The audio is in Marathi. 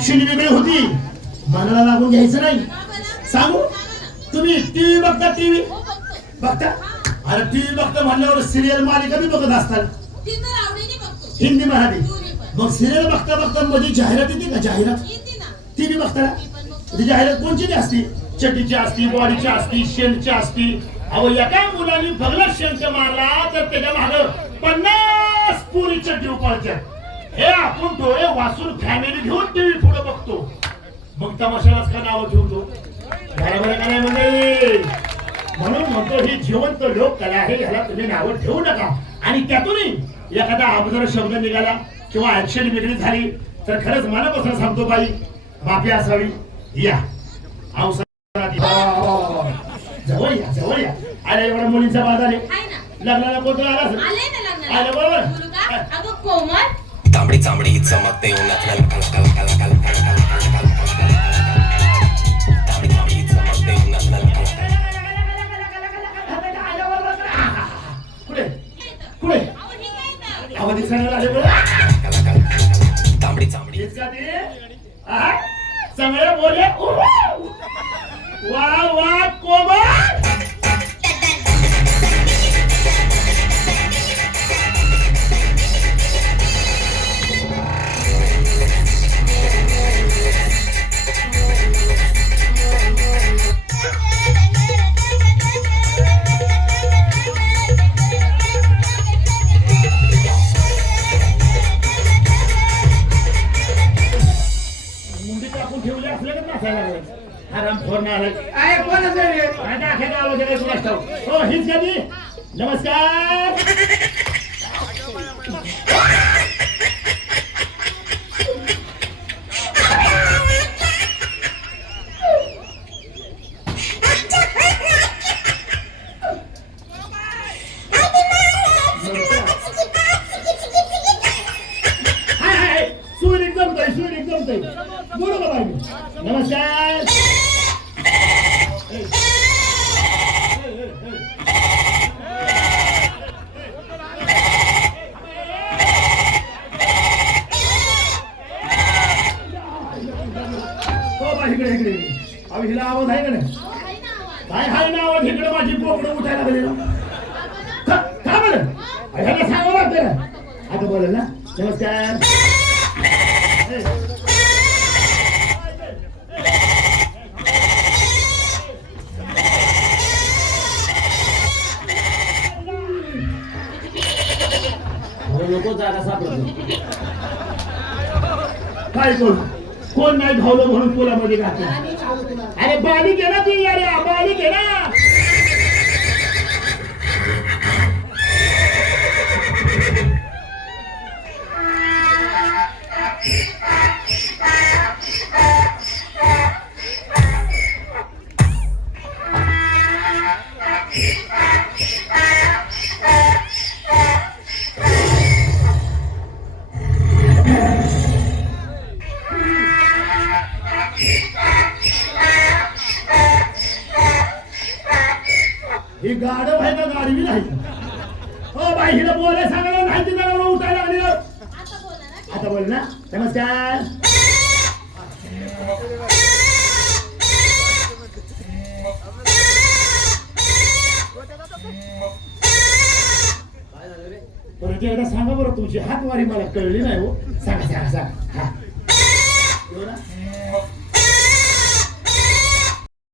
ऍक्शन वेगळी होती, मनाला लागून घ्यायचं नाही. सांगू तुम्ही टीव्ही बघता? टीव्ही बघता? अरे टीव्ही बघता म्हणल्यावर सिरियल मालिका बी बघत असतात, हिंदी मराठी. मग सिरियल बघता बघता मध्ये जाहिरात येते का? जाहिरात ती बी बघता? ती जाहिरात कोणची असती? चटीची असती, बॉडीची असती, शेंटची असती. अहो एका मुलांनी बघला शेंट मारला तर त्याच्या मागे 50 पुरी चड्डी उपाळतात. हे आपण डोळे वाचून फॅमिली घेऊन टीव्ही पुढे बघतो, मग तमाशालाच का नाव ठेवतो? बरोबर का नाही म्हणजे? म्हणून म्हणतो ही जिवंत लोककला आहे, ह्याला तुम्ही नावं ठेवू नका. आणि त्यातूनही एखादा अबजर शब्द निघाला किंवा ऍक्शन वेगळी झाली तर खरंच मनापासून सांगतो बाई माफी असावी. या जवळ या, जवळ या. आल्या एवढ्या मुलींचा बाद आले, लग्नाला कोणतं आला आलं बरोबर. तांबडी चांबडी चमकते उन्हात आवाज दिसायला आले बरं. तांबडी चांबडी चांगल्या बोले. वा वा कोमल. नमस्कार. सूर्य एकदम ताई, सूर्य एकदम ताई. बरोबर आहे. नमस्कार. हिला आवाज आहे का नाही? काय हाय ना आवाज? इकडे माझी बोकडं उठायला लागली ना. का बरं? ह्याला सांगावं लागतं ना. आता बोलेल ना. नमस्कार. नको जागा सापडतो. काय करू? कोण नाही धावलं म्हणून पुलामध्ये घातलं. अरे बालिक आहे ना ती, अरे बालिक आहे ना. ही गाडव आहे का गाडवी नाही? हो बाई हिला बोलायला सांगायला नाही, ती जरा उठायला लागली. आता बोल ना. नमस्कार. परत एकदा सांगा बरं, तुमची हातवारी मला कळली नाही हो. सांगा सांगा सांगा.